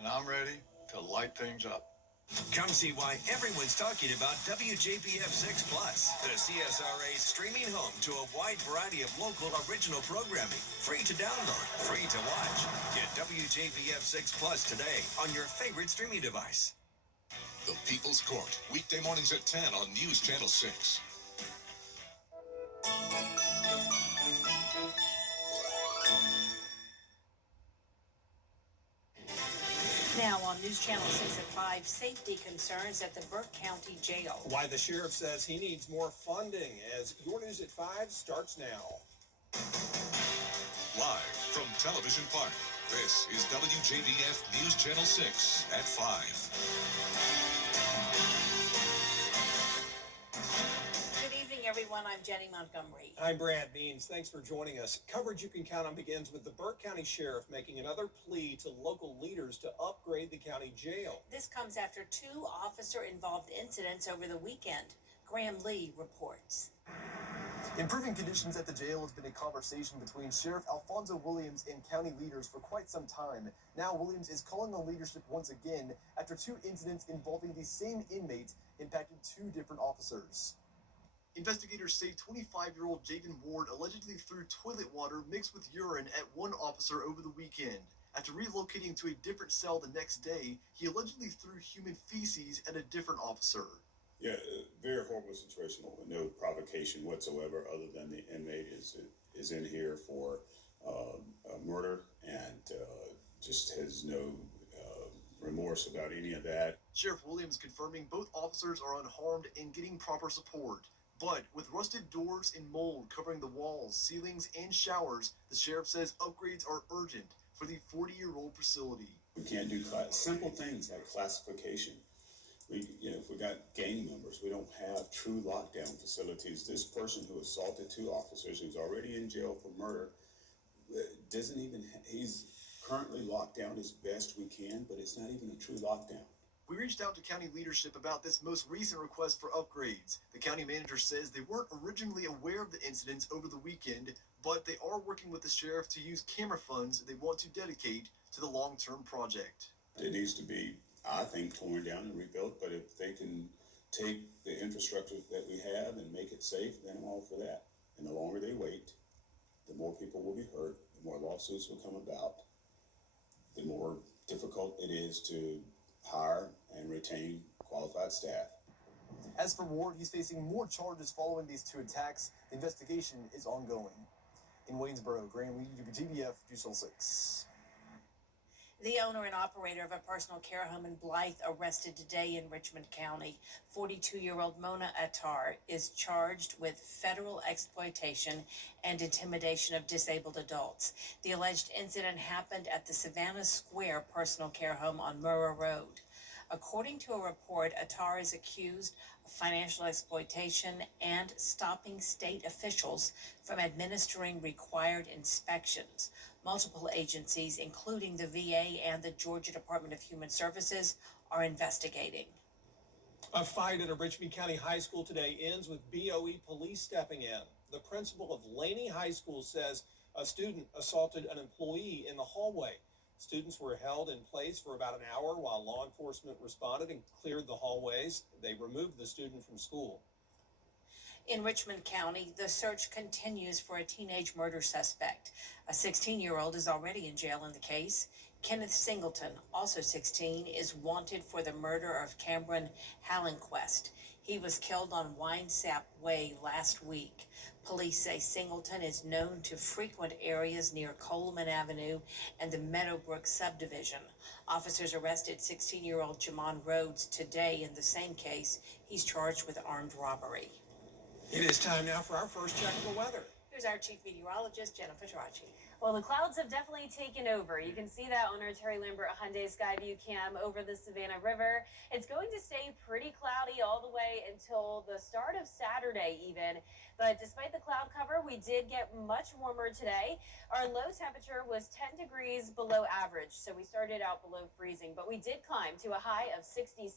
and I'm ready to light things up. Come see why everyone's talking about WJBF 6 Plus, the CSRA's streaming home to a wide variety of local original programming. Free to download, free to watch. Get WJBF 6 Plus today on your favorite streaming device. The People's Court, weekday mornings at 10 on News Channel 6. Now on News Channel 6 at 5, safety concerns at the Burke County Jail. Why the sheriff says he needs more funding as Your News at 5 starts now. Live from Television Park, this is WJBF News Channel 6 at 5. Everyone, I'm Jenny Montgomery. I'm Brad Means. Thanks for joining us. Coverage you can count on begins with the Burke County Sheriff making another plea to local leaders to upgrade the county jail. This comes after 2 officer-involved incidents over the weekend. Graham Lee reports. Improving conditions at the jail has been a conversation between Sheriff Alfonso Williams and county leaders for quite some time. Now Williams is calling on leadership once again after 2 incidents involving the same inmates impacted 2 different officers. Investigators say 25-year-old Javen Ward allegedly threw toilet water mixed with urine at one officer over the weekend. After relocating to a different cell the next day, he allegedly threw human feces at a different officer. Yeah, very horrible situation with no provocation whatsoever other than the inmate is in here for murder and just has no remorse about any of that. Sheriff Williams confirming both officers are unharmed and getting proper support. But with rusted doors and mold covering the walls, ceilings, and showers, the sheriff says upgrades are urgent for the 40-year-old facility. We can't do simple things like classification. If we got gang members, we don't have true lockdown facilities. This person who assaulted 2 officers, who's already in jail for murder, he's currently locked down as best we can, but it's not even a true lockdown. We reached out to county leadership about this most recent request for upgrades. The county manager says they weren't originally aware of the incidents over the weekend, but they are working with the sheriff to use camera funds they want to dedicate to the long-term project. It needs to be, I think, torn down and rebuilt, but if they can take the infrastructure that we have and make it safe, then I'm all for that. And the longer they wait, the more people will be hurt, the more lawsuits will come about, the more difficult it is to hire and retain qualified staff. As for Ward, he's facing more charges following these 2 attacks. The investigation is ongoing. In Waynesboro, Graham Lee, WJBF, News Channel 6. The owner and operator of a personal care home in Blythe arrested today in Richmond County. 42-year-old Mona Attar is charged with federal exploitation and intimidation of disabled adults. The alleged incident happened at the Savannah Square personal care home on Murrah Road. According to a report, Attar is accused of financial exploitation and stopping state officials from administering required inspections. Multiple agencies, including the VA and the Georgia Department of Human Services, are investigating. A fight at a Richmond County high school today ends with BOE police stepping in. The principal of Laney High School says a student assaulted an employee in the hallway. Students were held in place for about an hour while law enforcement responded and cleared the hallways. They removed the student from school. In Richmond County, the search continues for a teenage murder suspect. A 16-year-old is already in jail in the case. Kenneth Singleton, also 16, is wanted for the murder of Cameron Hallenquest. He was killed on Winesap Way last week. Police say Singleton is known to frequent areas near Coleman Avenue and the Meadowbrook subdivision. Officers arrested 16-year-old Jamon Rhodes today in the same case. He's charged with armed robbery. It is time now for our first check of the weather. Here's our chief meteorologist, Jennifer Tarachi. Well, the clouds have definitely taken over. You can see that on our Terry Lambert Hyundai Skyview cam over the Savannah River. It's going to stay pretty cloudy all the way until the start of Saturday even. But despite the cloud cover, we did get much warmer today. Our low temperature was 10 degrees below average, so we started out below freezing. But we did climb to a high of 66,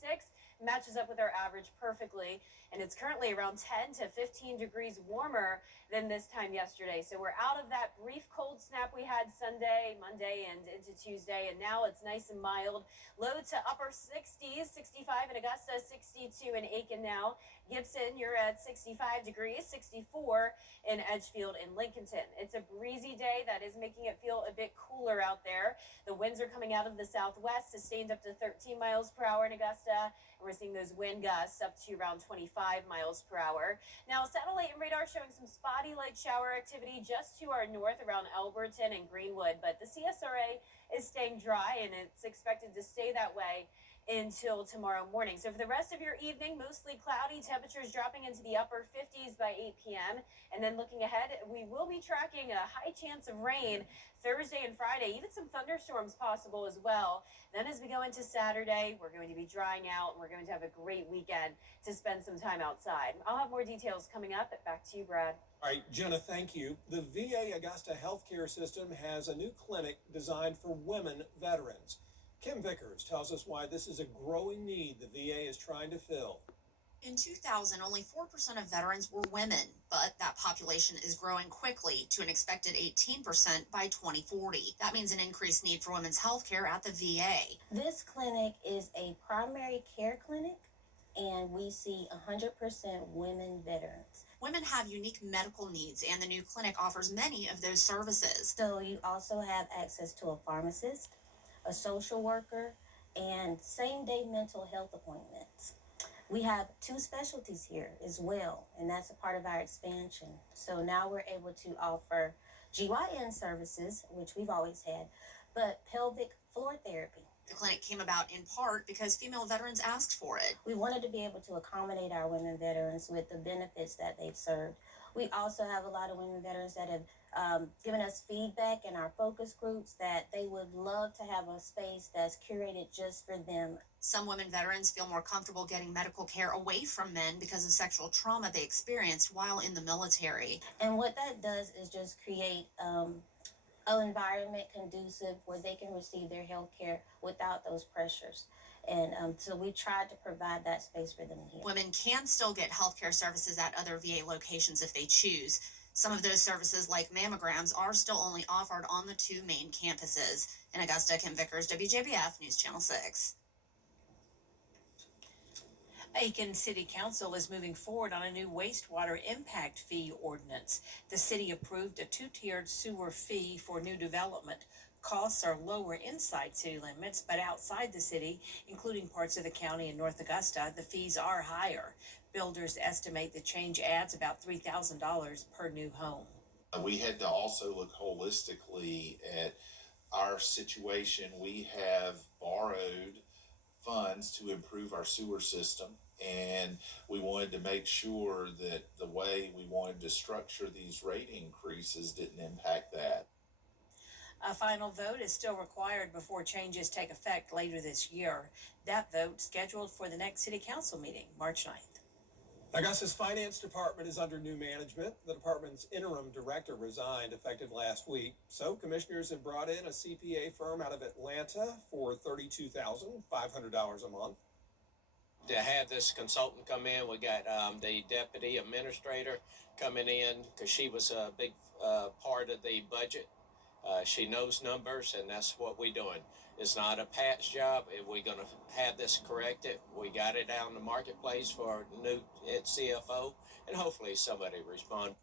matches up with our average perfectly. And it's currently around 10 to 15 degrees warmer than this time yesterday. So we're out of that brief cold snap snap we had Sunday, Monday, and into Tuesday, and now it's nice and mild. Low to upper 60s, 65 in Augusta, 62 in Aiken now. Gibson, you're at 65 degrees, 64 in Edgefield and Lincolnton. It's a breezy day that is making it feel a bit cooler out there. The winds are coming out of the southwest, sustained up to 13 miles per hour in Augusta. And we're seeing those wind gusts up to around 25 miles per hour. Now, satellite and radar showing some spotty light shower activity just to our north around Alberton and Greenwood, but the CSRA is staying dry and it's expected to stay that way until tomorrow morning. So for the rest of your evening, mostly cloudy, temperatures dropping into the upper 50s by 8 p.m. And then looking ahead, we will be tracking a high chance of rain Thursday and Friday, even some thunderstorms possible as well. Then as we go into Saturday, we're going to be drying out and we're going to have a great weekend to spend some time outside. I'll have more details coming up. Back to you, Brad. All right, Jenna, thank you. The VA Augusta healthcare system has a new clinic designed for women veterans. Kim Vickers tells us why this is a growing need the VA is trying to fill. In 2000, only 4% of veterans were women, but that population is growing quickly to an expected 18% by 2040. That means an increased need for women's health care at the VA. This clinic is a primary care clinic, and we see 100% women veterans. Women have unique medical needs, and the new clinic offers many of those services. So you also have access to a pharmacist, a social worker, and same-day mental health appointments. We have 2 specialties here as well, and that's a part of our expansion. So now we're able to offer GYN services, which we've always had, but pelvic floor therapy. The clinic came about in part because female veterans asked for it. We wanted to be able to accommodate our women veterans with the benefits that they've served. We also have a lot of women veterans that have given us feedback in our focus groups that they would love to have a space that's curated just for them. Some women veterans feel more comfortable getting medical care away from men because of sexual trauma they experienced while in the military. And what that does is just create an environment conducive where they can receive their health care without those pressures. And so we tried to provide that space for them here. Women can still get health care services at other VA locations if they choose. Some of those services, like mammograms, are still only offered on the 2 main campuses. In Augusta, Kim Vickers, WJBF News Channel 6. Aiken City Council is moving forward on a new wastewater impact fee ordinance. The city approved a 2-tiered sewer fee for new development. Costs are lower inside city limits, but outside the city, including parts of the county and North Augusta, the fees are higher. Builders estimate the change adds about $3,000 per new home. We had to also look holistically at our situation. We have borrowed funds to improve our sewer system, and we wanted to make sure that the way we wanted to structure these rate increases didn't impact that. A final vote is still required before changes take effect later this year. That vote scheduled for the next city council meeting, March 9th. Augusta's finance department is under new management. The department's interim director resigned effective last week. So commissioners have brought in a CPA firm out of Atlanta for $32,500 a month. To have this consultant come in, we got the deputy administrator coming in because she was a big part of the budget. She knows numbers, and that's what we're doing. It's not a patch job. If we're going to have this corrected, we got it out in the marketplace for a new CFO, and hopefully somebody respond.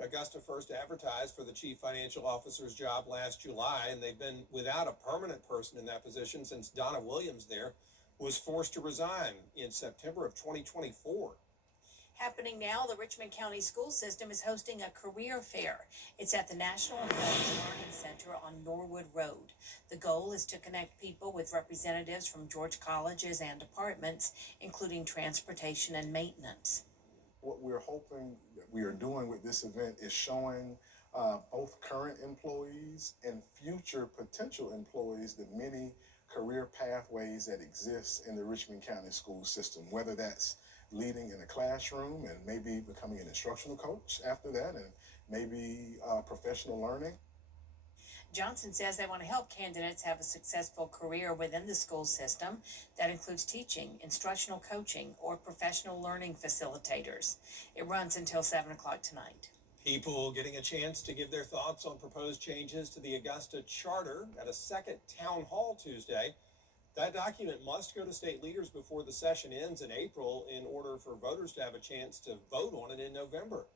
Augusta first advertised for the chief financial officer's job last July, and they've been without a permanent person in that position since Donna Williams there was forced to resign in September of 2024. Happening now, the Richmond County School System is hosting a career fair. It's at the National Adult Learning Center on Norwood Road. The goal is to connect people with representatives from George colleges and departments, including transportation and maintenance. What we're hoping that we are doing with this event is showing both current employees and future potential employees the many career pathways that exist in the Richmond County school system, whether that's leading in a classroom and maybe becoming an instructional coach after that, and maybe professional learning. Johnson says they want to help candidates have a successful career within the school system. That includes teaching, instructional coaching, or professional learning facilitators. It runs until 7 o'clock tonight. People getting a chance to give their thoughts on proposed changes to the Augusta Charter at a second town hall Tuesday. That document must go to state leaders before the session ends in April in order for voters to have a chance to vote on it in November.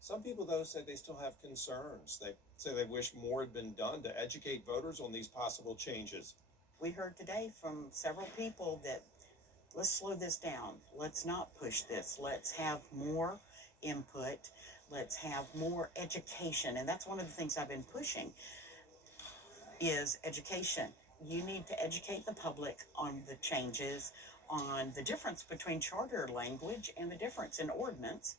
Some people, though, say they still have concerns. They say they wish more had been done to educate voters on these possible changes. We heard today from several people that let's slow this down. Let's not push this. Let's have more input. Let's have more education. And that's one of the things I've been pushing is education. You need to educate the public on the changes, on the difference between charter language and the difference in ordinance.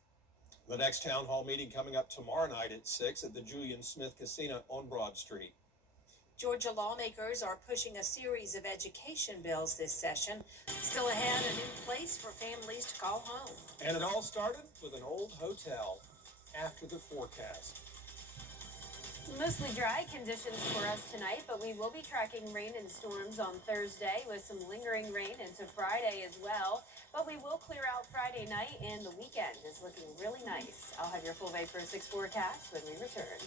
The next town hall meeting coming up tomorrow night at 6 at the Julian Smith Casino on Broad Street. Georgia lawmakers are pushing a series of education bills this session. Still ahead, a new place for families to call home. And it all started with an old hotel. After the forecast. Mostly dry conditions for us tonight, but we will be tracking rain and storms on Thursday with some lingering rain into Friday as well. But we will clear out Friday night, and the weekend is looking really nice. I'll have your full Viper 6 forecast when we return.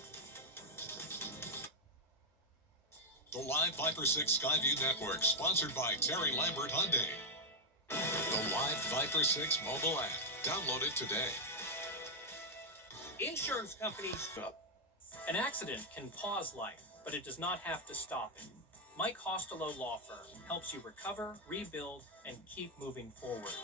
The Live Viper 6 Skyview Network, sponsored by Terry Lambert Hyundai. The Live Viper 6 mobile app. Download it today. Insurance companies. An accident can pause life, but it does not have to stop it. Mike Hostelow Law Firm helps you recover, rebuild, and keep moving forward.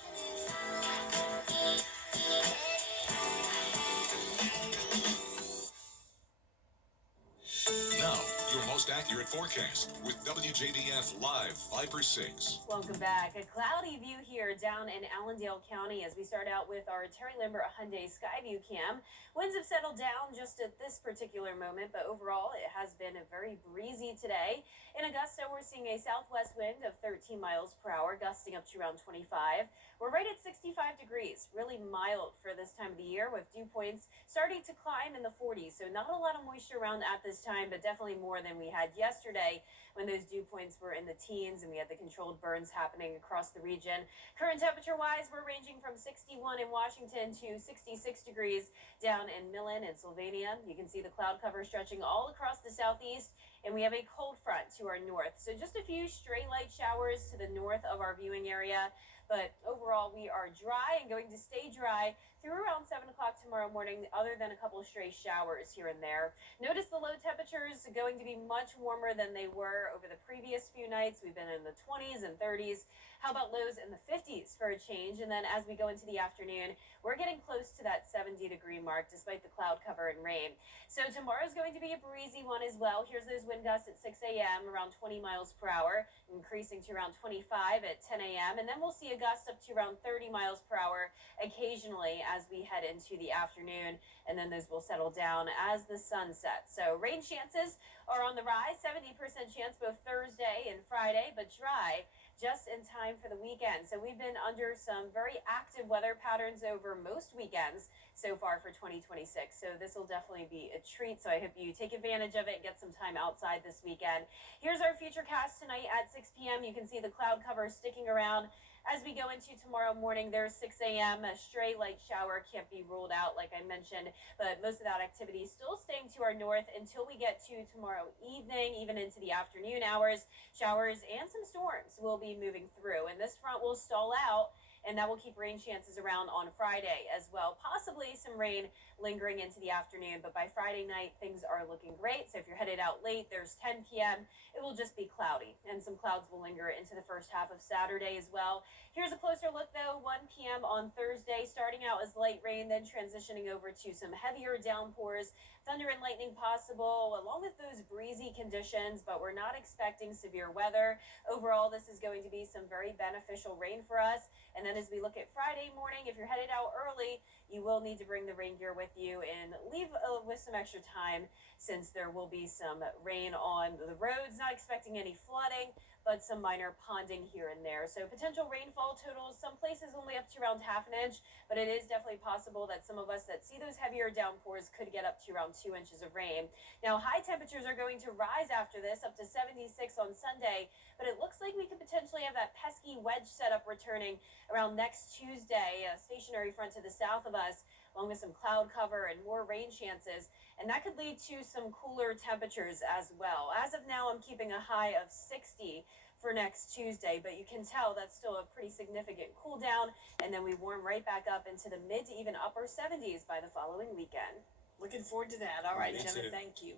Now, your most accurate forecast with WJBF Live Viper 6. Welcome back. A cloudy view here down in Allendale County as we start out with our Terry Lambert Hyundai Skyview cam. Winds have settled down just at this particular moment, but overall it has been very breezy today. In Augusta, we're seeing a southwest wind of 13 miles per hour, gusting up to around 25. We're right at 65 degrees, really mild for this time of the year with dew points starting to climb in the 40s. So not a lot of moisture around at this time, but definitely more than we had yesterday when those dew points were in the teens and we had the controlled burns happening across the region. Current temperature-wise, we're ranging from 61 in Washington to 66 degrees down in Millen and Sylvania. You can see the cloud cover stretching all across the southeast, and we have a cold front to our north. So just a few stray light showers to the north of our viewing area. But overall, we are dry and going to stay dry through around 7 o'clock tomorrow morning, other than a couple of stray showers here and there. Notice the low temperatures are going to be much warmer than they were over the previous few nights. We've been in the 20s and 30s. How about lows in the 50s for a change? And then as we go into the afternoon, we're getting close to that 70-degree mark despite the cloud cover and rain. So tomorrow's going to be a breezy one as well. Here's those wind gusts at 6 a.m. around 20 miles per hour, increasing to around 25 at 10 a.m. And then we'll see a gust up to around 30 miles per hour occasionally as we head into the afternoon. And then those will settle down as the sun sets. So rain chances are on the rise, 70% chance both Thursday and Friday, but dry just in time for the weekend. So we've been under some very active weather patterns over most weekends so far for 2026. So this will definitely be a treat. So I hope you take advantage of it and get some time outside this weekend. Here's our future cast tonight at 6 p.m. You can see the cloud cover sticking around. As we go into tomorrow morning, there's 6 a.m. A stray light shower can't be ruled out, like I mentioned, but most of that activity is still staying to our north until we get to tomorrow evening, even into the afternoon hours. Showers and some storms will be moving through, and this front will stall out, and that will keep rain chances around on Friday as well. Possibly some rain lingering into the afternoon, but by Friday night, things are looking great. So if you're headed out late, there's 10 p.m. It will just be cloudy, and some clouds will linger into the first half of Saturday as well. Here's a closer look, though. 1 p.m. on Thursday, starting out as light rain, then transitioning over to some heavier downpours, thunder and lightning possible, along with those breezy conditions, but we're not expecting severe weather. Overall, this is going to be some very beneficial rain for us. And then as we look at Friday morning, if you're headed out early, you will need to bring the rain gear with you and leave with some extra time since there will be some rain on the roads. Not expecting any flooding, but some minor ponding here and there. So potential rainfall totals, some places only up to around half an inch, but it is definitely possible that some of us that see those heavier downpours could get up to around 2 inches of rain. Now, high temperatures are going to rise after this, up to 76 on Sunday, but it looks like we could potentially have that pesky wedge setup returning around next Tuesday, a stationary front to the south of us along with some cloud cover and more rain chances. And that could lead to some cooler temperatures as well. As of now, I'm keeping a high of 60 for next Tuesday, but you can tell that's still a pretty significant cool down, and then we warm right back up into the mid to even upper 70s by the following weekend. Looking forward to that. All right, Me Gemma, too. thank you.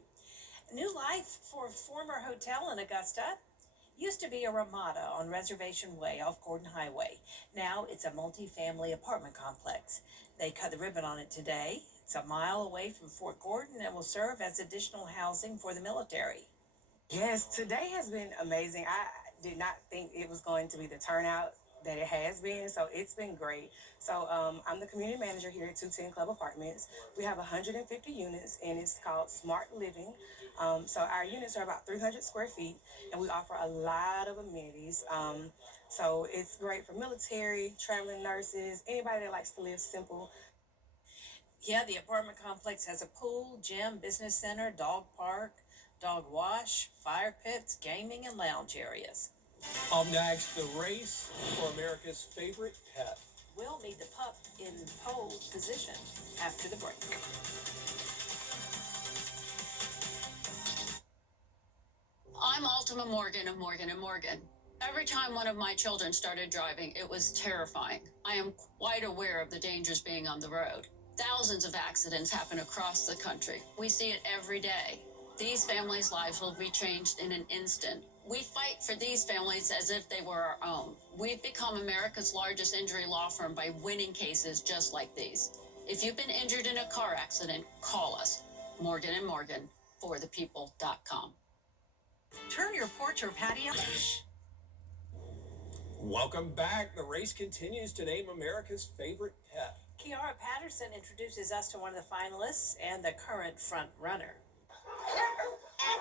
New life for a former hotel in Augusta. Used to be a Ramada on Reservation Way off Gordon Highway. Now it's a multi-family apartment complex. They cut the ribbon on it today. It's a mile away from Fort Gordon and will serve as additional housing for the military. Yes, today has been amazing. I did not think it was going to be the turnout that it has been, so it's been great. So I'm the community manager here at 210 Club Apartments. We have 150 units, and it's called Smart Living. So our units are about 300 square feet, and we offer a lot of amenities. So it's great for military, traveling nurses, anybody that likes to live simple. Yeah, the apartment complex has a pool, gym, business center, dog park, dog wash, fire pits, gaming, and lounge areas. Up next, the race for America's favorite pet. We'll meet the pup in pole position after the break. I'm Ultima Morgan of Morgan & Morgan. Every time one of my children started driving, it was terrifying. I am quite aware of the dangers being on the road. Thousands of accidents happen across the country. We see it every day. These families' lives will be changed in an instant. We fight for these families as if they were our own. We've become America's largest injury law firm by winning cases just like these. If you've been injured in a car accident, call us. Morgan & Morgan, forthepeople.com. Turn your porch or patio. Welcome back. The race continues to name America's favorite pet. Kiara Patterson introduces us to one of the finalists and the current front runner.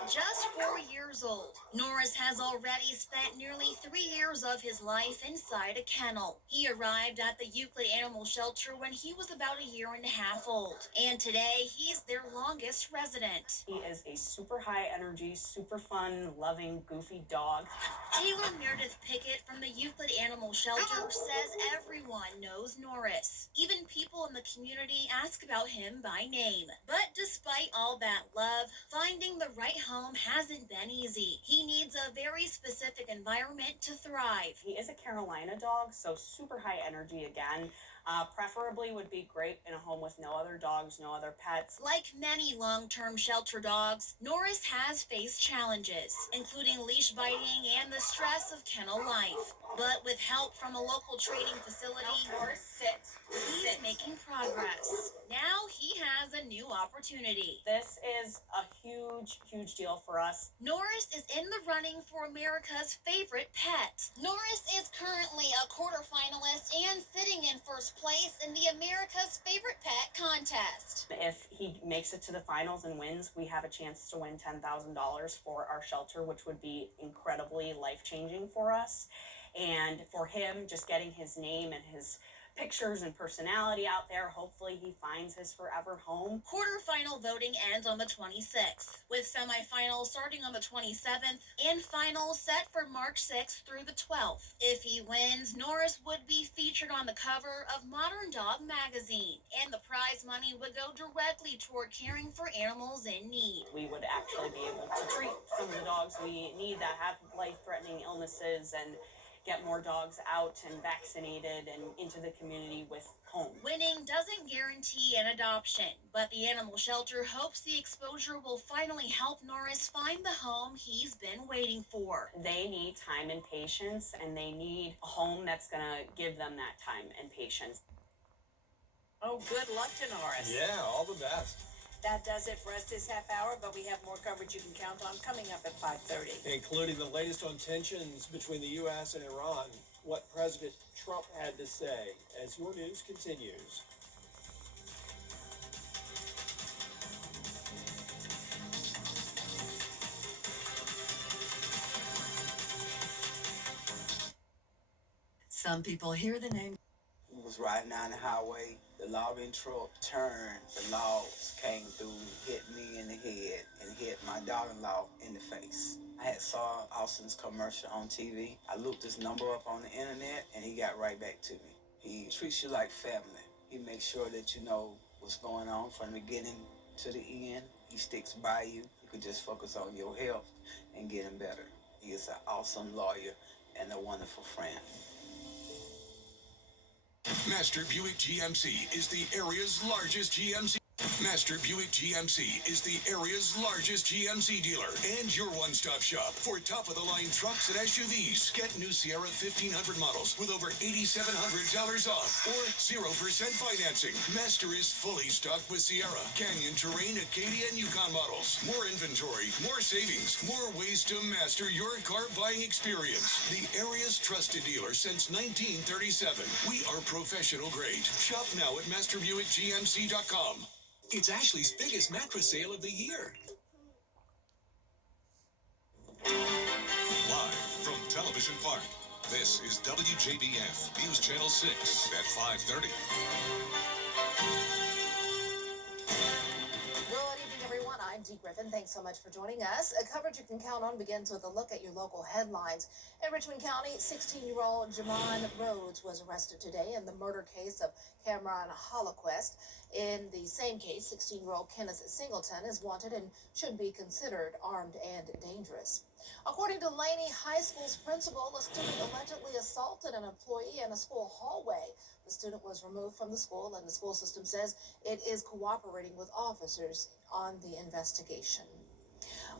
At just 4 years old, Norris has already spent nearly 3 years of his life inside a kennel. He arrived at the Euclid Animal Shelter when he was about 1.5 years old, and today he's their longest resident. He is a super high energy, super fun, loving, goofy dog. Taylor Meredith Pickett from the Euclid Animal Shelter says everyone knows Norris. Even people in the community ask about him by name. But despite all that love, finding the right home hasn't been easy. He needs a very specific environment to thrive. He is a Carolina dog, so super high energy again. Preferably would be great in a home with no other dogs, no other pets. Like many long-term shelter dogs, Norris has faced challenges, including leash biting and the stress of kennel life. But with help from a local training facility, he's making progress. Now he has a new opportunity. This is a huge, huge deal for us. Norris is in the running for America's favorite pet. Norris is currently a quarterfinalist and sitting in first place in the America's Favorite Pet contest. If he makes it to the finals and wins, we have a chance to win $10,000 for our shelter, which would be incredibly life-changing for us. And for him, just getting his name and his pictures and personality out there, hopefully he finds his forever home. Quarterfinal voting ends on the 26th, with semifinals starting on the 27th and finals set for March 6th through the 12th. If he wins, Norris would be featured on the cover of Modern Dog magazine, and the prize money would go directly toward caring for animals in need. We would actually be able to treat some of the dogs we need that have life-threatening illnesses and get more dogs out and vaccinated and into the community with home. Winning doesn't guarantee an adoption, but the animal shelter hopes the exposure will finally help Norris find the home he's been waiting for. They need time and patience, and they need a home that's going to give them that time and patience. Oh, good luck to Norris. Yeah, all the best. That does it for us this half hour, but we have more coverage you can count on coming up at 5:30. Including the latest on tensions between the U.S. and Iran, what President Trump had to say as your news continues. Some people hear the name. We was riding down the highway. The logging truck turned. The logs came through, hit me in the head, and hit my daughter-in-law in the face. I had saw Austin's commercial on TV. I looked his number up on the internet, and he got right back to me. He treats you like family. He makes sure that you know what's going on from the beginning to the end. He sticks by you. You can just focus on your health and getting better. He is an awesome lawyer and a wonderful friend. Master Buick GMC is the area's largest GMC. Master Buick GMC is the area's largest GMC dealer and your one-stop shop for top-of-the-line trucks and SUVs. Get new Sierra 1500 models with over $8,700 off or 0% financing. Master is fully stocked with Sierra, Canyon, Terrain, Acadia, and Yukon models. More inventory, more savings, more ways to master your car buying experience. The area's trusted dealer since 1937. We are professional grade. Shop now at masterbuickgmc.com. It's Ashley's biggest mattress sale of the year. Live from Television Park, this is WJBF News Channel 6 at 5:30. Good evening, everyone. I'm Dee Griffin. Thanks so much for joining us. A coverage you can count on begins with a look at your local headlines. In Richmond County, 16-year-old Jamon Rhodes was arrested today in the murder case of Cameron Holoquest. In the same case, 16-year-old Kenneth Singleton is wanted and should be considered armed and dangerous. According to Laney High School's principal, a student allegedly assaulted an employee in a school hallway. The student was removed from the school, and the school system says it is cooperating with officers on the investigation.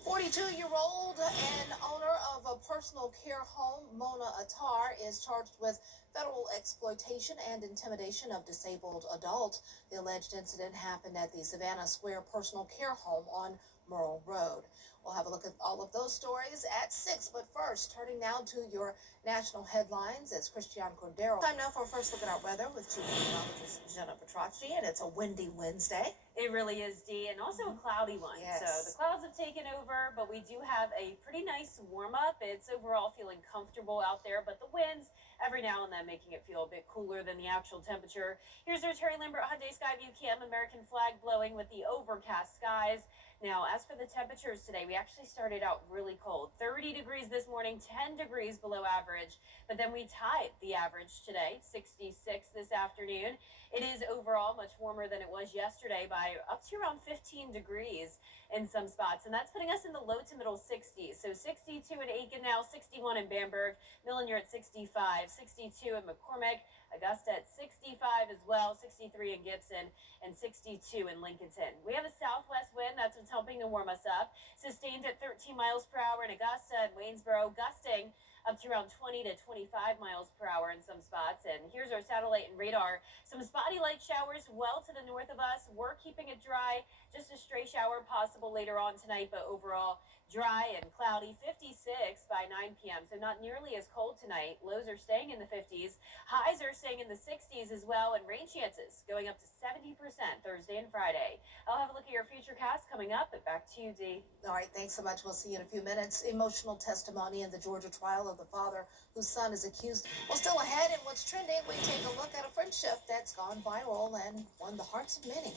42-year-old and owner of a personal care home, Mona Attar, is charged with federal exploitation and intimidation of disabled adults. The alleged incident happened at the Savannah Square Personal Care Home on Merle Road. We'll have a look at all of those stories at 6, but first, turning now to your national headlines as Christian Cordero. Time now for a first look at our weather with Chief Meteorologist Jenna Petracci, and it's a windy Wednesday. It really is, Dee, and also a cloudy one. Yes. So the clouds have taken over, but we do have a pretty nice warm-up. It's overall feeling comfortable out there, but the winds every now and then making it feel a bit cooler than the actual temperature. Here's our Terry Lambert Hyundai Skyview Cam, American flag blowing with the overcast skies. Now, as for the temperatures today, we actually started out really cold. 30 degrees this morning, 10 degrees below average. But then we tied the average today, 66 this afternoon. It is overall much warmer than it was yesterday by up to around 15 degrees in some spots. And that's putting us in the low to middle 60s. So 62 in Aiken now, 61 in Bamberg. Millen, you're at 65, 62 in McCormick. Augusta at 65 as well, 63 in Gibson, and 62 in Lincolnton. We have a southwest wind. That's what's helping to warm us up. Sustained at 13 miles per hour in Augusta and Waynesboro, gusting up to around 20 to 25 miles per hour in some spots. And here's our satellite and radar. Some spotty light showers well to the north of us. We're keeping it dry. Just a stray shower possible later on tonight, but overall dry and cloudy. 56 by 9 p.m. So not nearly as cold tonight. Lows are staying in the 50s. Highs are staying in the 60s as well, and rain chances going up to 70% Thursday and Friday. I'll have a look at your futurecast coming up, but back to you, Dee. All right, thanks so much. We'll see you in a few minutes. Emotional testimony in the Georgia trial of the father whose son is accused. Well, still ahead in what's trending, we take a look at a friendship that's gone viral and won the hearts of many.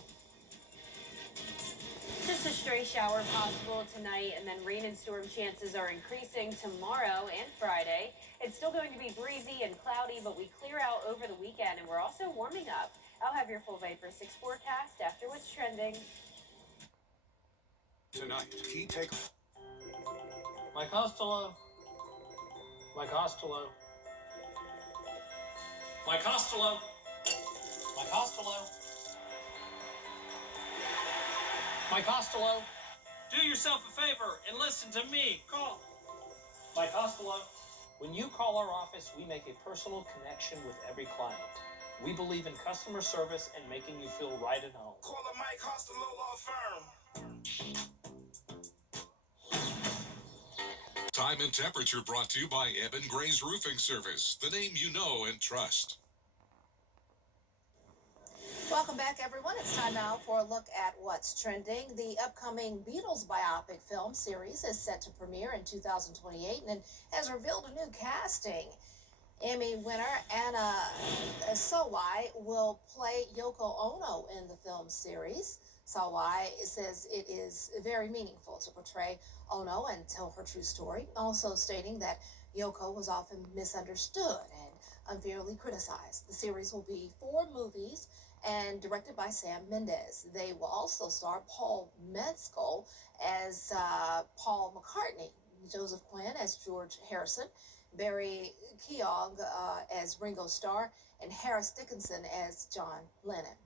Just a stray shower possible tonight, and then rain and storm chances are increasing tomorrow and Friday. It's still going to be breezy and cloudy, but we clear out over the weekend, and we're also warming up. I'll have your full Vapor 6 forecast after what's trending. Tonight, key take. Mike Costello. Mike Costello. Mike Costello. Mike Costello. Mike Costello. Do yourself a favor and listen to me. Call. Mike Costello. When you call our office, we make a personal connection with every client. We believe in customer service and making you feel right at home. Call the Mike Costello Law Firm. Time and temperature brought to you by Eben Gray's Roofing Service, the name you know and trust. Welcome back, everyone. It's time now for a look at what's trending. The upcoming Beatles biopic film series is set to premiere in 2028 and has revealed a new casting. Emmy winner Anna Sawai will play Yoko Ono in the film series. Sawai says it is very meaningful to portray Ono and tell her true story, also stating that Yoko was often misunderstood and unfairly criticized. The series will be 4 movies and directed by Sam Mendes. They will also star Paul Mescal as Paul McCartney, Joseph Quinn as George Harrison, Barry Keogh as Ringo Starr, and Harris Dickinson as John Lennon.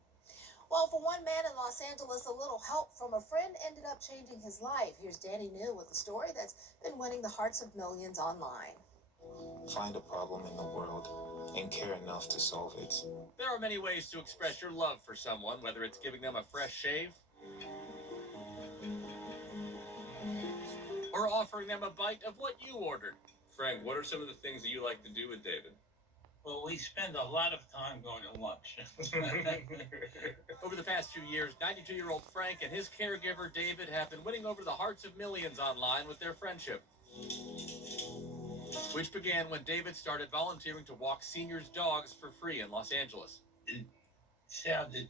Well, for one man in Los Angeles, a little help from a friend ended up changing his life. Here's Danny New with a story that's been winning the hearts of millions online. Find a problem in the world and care enough to solve it. There are many ways to express your love for someone, whether it's giving them a fresh shave or offering them a bite of what you ordered. Frank, what are some of the things that you like to do with David? Well, we spend a lot of time going to lunch. Over the past 2 years, 92-year-old Frank and his caregiver, David, have been winning over the hearts of millions online with their friendship, which began when David started volunteering to walk seniors' dogs for free in Los Angeles. It sounded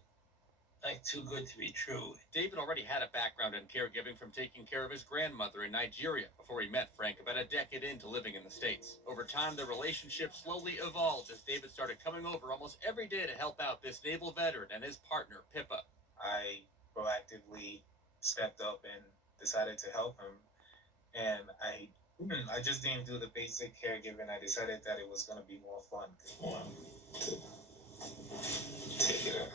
like too good to be true. David already had a background in caregiving from taking care of his grandmother in Nigeria before he met Frank about a decade into living in the States. Over time, their relationship slowly evolved as David started coming over almost every day to help out this naval veteran and his partner, Pippa. I proactively stepped up and decided to help him, and I just didn't do the basic caregiving. I decided that it was going to be more fun. Take it out.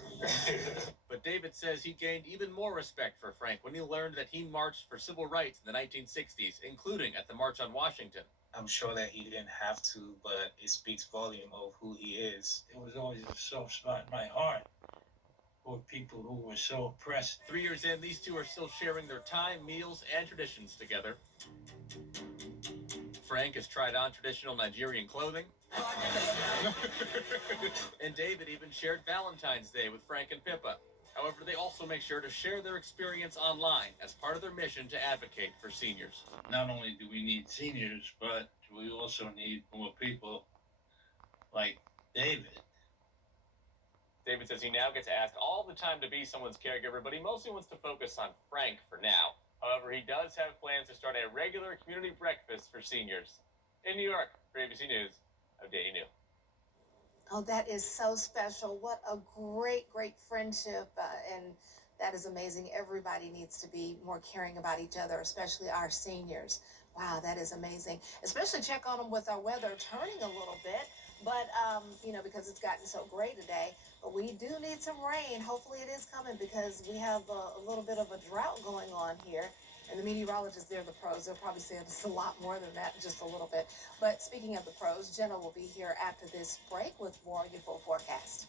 But David says he gained even more respect for Frank when he learned that he marched for civil rights in the 1960s, including at the March on Washington. I'm sure that he didn't have to, but it speaks volume of who he is. It was always a soft spot in my heart for people who were so oppressed. 3 years in, these two are still sharing their time, meals, and traditions together. Frank has tried on traditional Nigerian clothing. And David even shared Valentine's Day with Frank and Pippa. However, they also make sure to share their experience online as part of their mission to advocate for seniors. Not only do we need seniors, but we also need more people like David. David says he now gets asked all the time to be someone's caregiver, but he mostly wants to focus on Frank for now. However, he does have plans to start a regular community breakfast for seniors. In New York, for ABC News, I'm Danny New. Oh, that is so special. What a great, great friendship. And that is amazing. Everybody needs to be more caring about each other, especially our seniors. Wow, that is amazing. Especially check on them with our weather turning a little bit. But, because it's gotten so gray today. But we do need some rain. Hopefully it is coming because we have a little bit of a drought going on here. And the meteorologists, they're the pros. They'll probably say it's a lot more than that, just a little bit. But speaking of the pros, Jenna will be here after this break with more on your full forecast.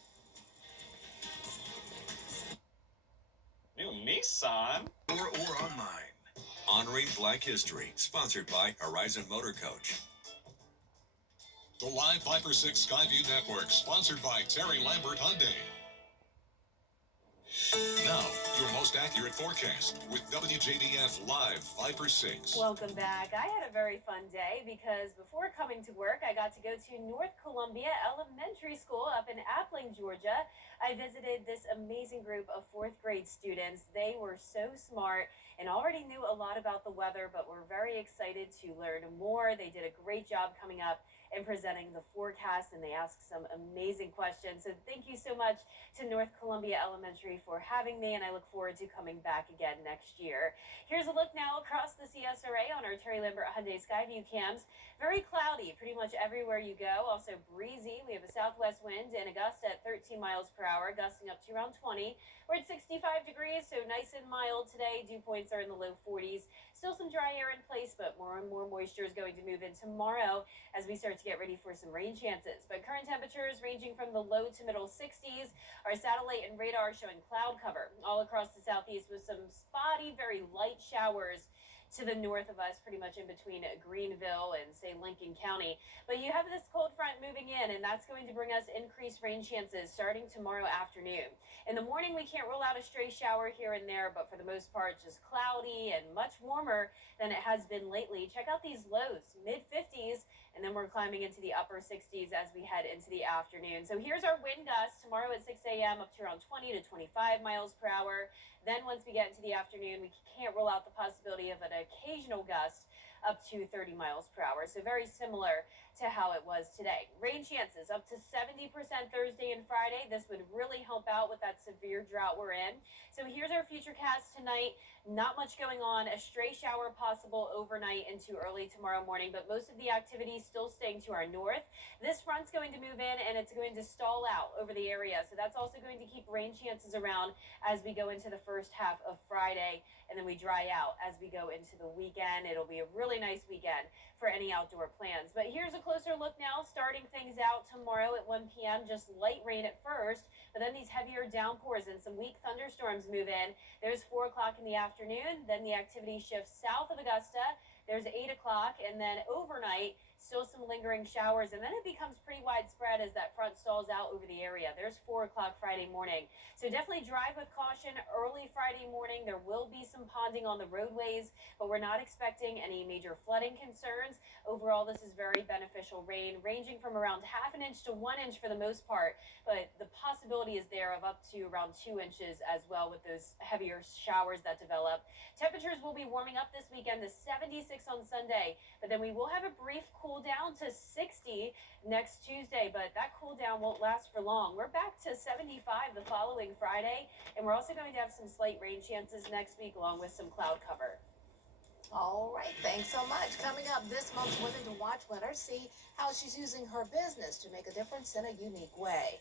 New Nissan. Or online. Honoring Black History. Sponsored by Horizon Motor Coach. The Live Viper 6 Skyview Network. Sponsored by Terry Lambert Hyundai. Now, your most accurate forecast with WJBF Live Viper 6. Welcome back. I had a very fun day because before coming to work, I got to go to North Columbia Elementary School up in Appling, Georgia. I visited this amazing group of 4th grade students. They were so smart and already knew a lot about the weather, but were very excited to learn more. They did a great job coming up and presenting the forecast, and they asked some amazing questions. So thank you so much to North Columbia Elementary for having me, and I look forward to coming back again next year. Here's a look now across the CSRA on our Terry Lambert Hyundai Skyview cams. Very cloudy pretty much everywhere you go. Also breezy. We have a southwest wind and a gust at 13 miles per hour, gusting up to around 20. We're at 65 degrees, so nice and mild today. Dew points are in the low 40s. Still some dry air in place, but more and more moisture is going to move in tomorrow as we start to get ready for some rain chances. But current temperatures ranging from the low to middle 60s. Our satellite and radar showing cloud cover all across the southeast with some spotty, very light showers to the north of us, pretty much in between Greenville and, say, Lincoln County. But you have this cold front moving in, and that's going to bring us increased rain chances starting tomorrow afternoon. In the morning, we can't rule out a stray shower here and there, but for the most part, just cloudy and much warmer than it has been lately. Check out these lows, mid-50s, and then we're climbing into the upper 60s as we head into the afternoon. So here's our wind gusts tomorrow at 6 a.m. up to around 20 to 25 miles per hour. Then once we get into the afternoon, we can't rule out the possibility of an occasional gust up to 30 miles per hour. So very similar to how it was today. Rain chances up to 70% Thursday and Friday. This would really help out with that severe drought we're in. So here's our futurecast tonight. Not much going on. A stray shower possible overnight into early tomorrow morning, but most of the activity still staying to our north. This front's going to move in and it's going to stall out over the area. So that's also going to keep rain chances around as we go into the first half of Friday, and then we dry out as we go into the weekend. It'll be a really nice weekend for any outdoor plans. But here's a closer look now, starting things out tomorrow at 1 p.m. Just light rain at first, but then these heavier downpours and some weak thunderstorms move in. There's 4 o'clock in the afternoon. Then the activity shifts south of Augusta. There's 8 o'clock, and then overnight, still some lingering showers, and then it becomes pretty widespread as that front stalls out over the area. There's 4 o'clock Friday morning. So definitely drive with caution early Friday morning. There will be some ponding on the roadways, but we're not expecting any major flooding concerns. Overall, this is very beneficial rain, ranging from around ½ an inch to 1 inch for the most part, but the possibility is there of up to around 2 inches as well with those heavier showers that develop. Temperatures will be warming up this weekend to 76 on Sunday, but then we will have a brief cool down to 60 next Tuesday, but that cool down won't last for long. We're back to 75 the following Friday, and we're also going to have some slight rain chances next week along with some cloud cover. All right, thanks so much. Coming up this month's Women to Watch winner, see how she's using her business to make a difference in a unique way.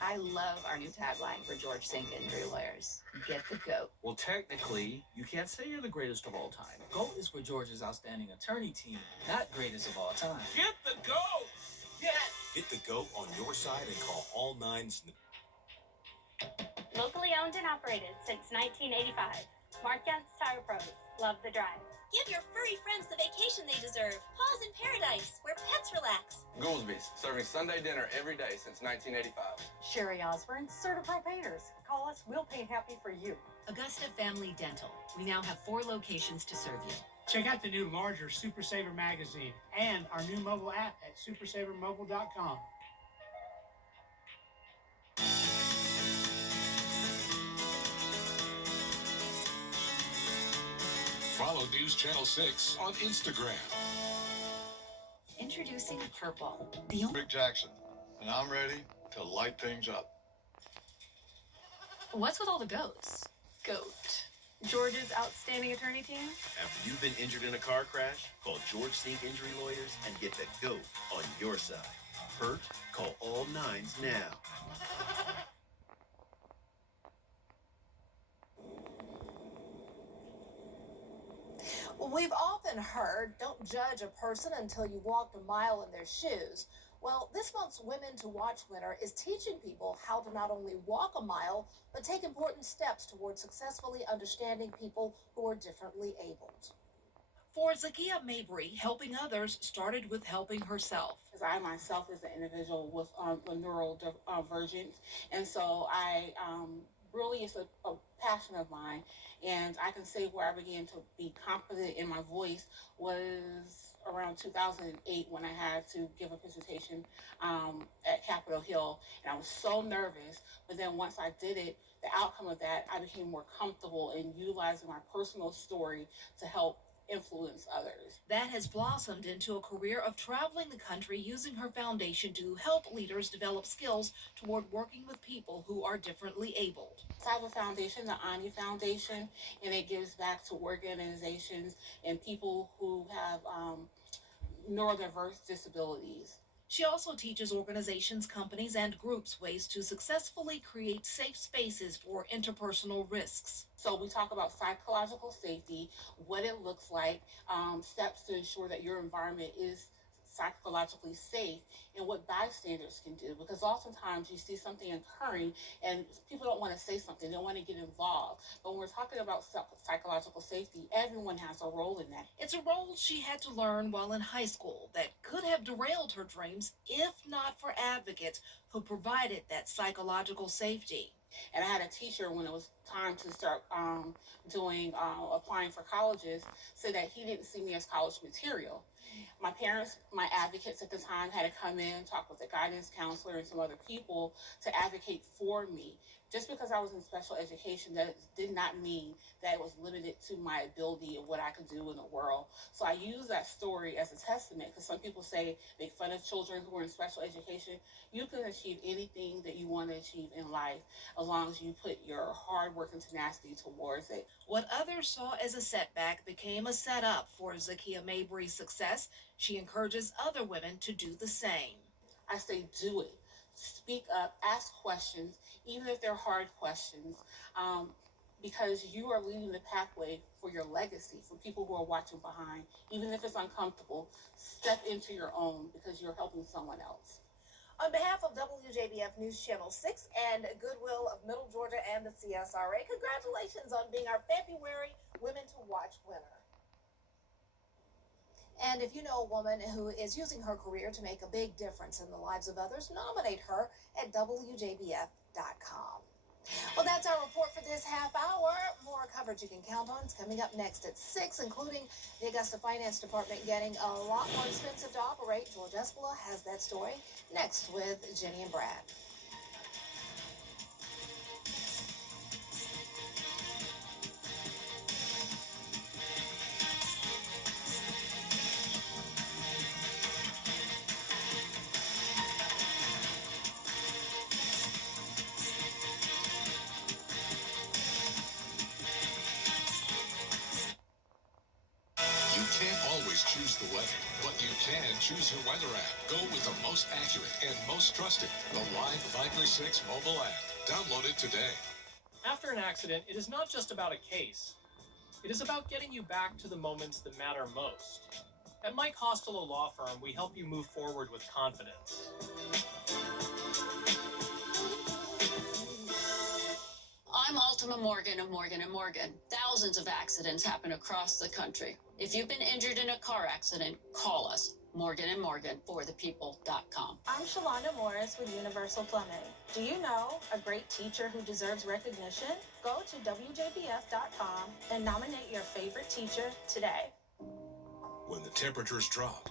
I love our new tagline for George Sink Injury Lawyers. Get the GOAT. Well, technically, you can't say you're the greatest of all time. GOAT is for George's outstanding attorney team, not greatest of all time. Get the GOAT! Yes! Get the GOAT on your side and call all nines. Locally owned and operated since 1985. Marquette's Tire Pros. Love the drive. Give your furry friends the vacation they deserve. Paws in Paradise, where pets relax. Goolsby's, serving Sunday dinner every day since 1985. Sherry Osborne, CertaPro Painters. Call us, we'll paint happy for you. Augusta Family Dental. We now have 4 locations to serve you. Check out the new larger Super Saver magazine and our new mobile app at supersavermobile.com. Follow News Channel 6 on Instagram. Introducing Purple. Rick Jackson, and I'm ready to light things up. What's with all the goats? GOAT. George's outstanding attorney team. After you've been injured in a car crash, call George Sink Injury Lawyers and get the GOAT on your side. Hurt? Call all nines now. Well, we've often heard, don't judge a person until you walked a mile in their shoes. Well, this month's Women to Watch winner is teaching people how to not only walk a mile, but take important steps towards successfully understanding people who are differently abled. For Zakia Mabry, helping others started with helping herself. Because I myself is an individual with a neurodivergence, and so I really it's a passion of mine, and I can say where I began to be confident in my voice was around 2008 when I had to give a presentation at Capitol Hill, and I was so nervous, but then once I did it, the outcome of that, I became more comfortable in utilizing my personal story to help influence others. That has blossomed into a career of traveling the country using her foundation to help leaders develop skills toward working with people who are differently abled. I have a foundation, the Ani Foundation, and it gives back to organizations and people who have neurodiverse disabilities. She also teaches organizations, companies, and groups ways to successfully create safe spaces for interpersonal risks. So we talk about psychological safety, what it looks like, steps to ensure that your environment is psychologically safe, and what bystanders can do, because oftentimes you see something occurring and people don't want to say something, they don't want to get involved. But when we're talking about psychological safety, everyone has a role in that. It's a role she had to learn while in high school that could have derailed her dreams if not for advocates who provided that psychological safety. And I had a teacher when it was time to start applying for colleges, say that he didn't see me as college material. My parents, my advocates at the time, had to come in, talk with a guidance counselor and some other people to advocate for me. Just because I was in special education, that did not mean that it was limited to my ability of what I could do in the world. So I use that story as a testament, because some people say, make fun of children who are in special education. You can achieve anything that you want to achieve in life as long as you put your hard work and tenacity towards it. What others saw as a setback became a setup for Zakia Mabry's success. She encourages other women to do the same. I say do it. Speak up, ask questions, even if they're hard questions, because you are leading the pathway for your legacy, for people who are watching behind. Even if it's uncomfortable, step into your own because you're helping someone else. On behalf of WJBF News Channel 6 and Goodwill of Middle Georgia and the CSRA, congratulations on being our February Women to Watch winner. And if you know a woman who is using her career to make a big difference in the lives of others, nominate her at WJBF.com. Well, that's our report for this half hour. More coverage you can count on is coming up next at 6, including the Augusta Finance Department getting a lot more expensive to operate. George Espela has that story next with Jenny and Brad. You can't always choose the weather, but you can choose your weather app. Go with the most accurate and most trusted, the Live Viper 6 mobile app. Download it today. After an accident, it is not just about a case. It is about getting you back to the moments that matter most. At Mike Costello Law Firm, we help you move forward with confidence. I'm Ultima Morgan of Morgan & Morgan. Thousands of accidents happen across the country. If you've been injured in a car accident, call us. Morgan & Morgan, forthepeople.com. I'm Shalonda Morris with Universal Plumbing. Do you know a great teacher who deserves recognition? Go to WJBF.com and nominate your favorite teacher today. When the temperatures drop,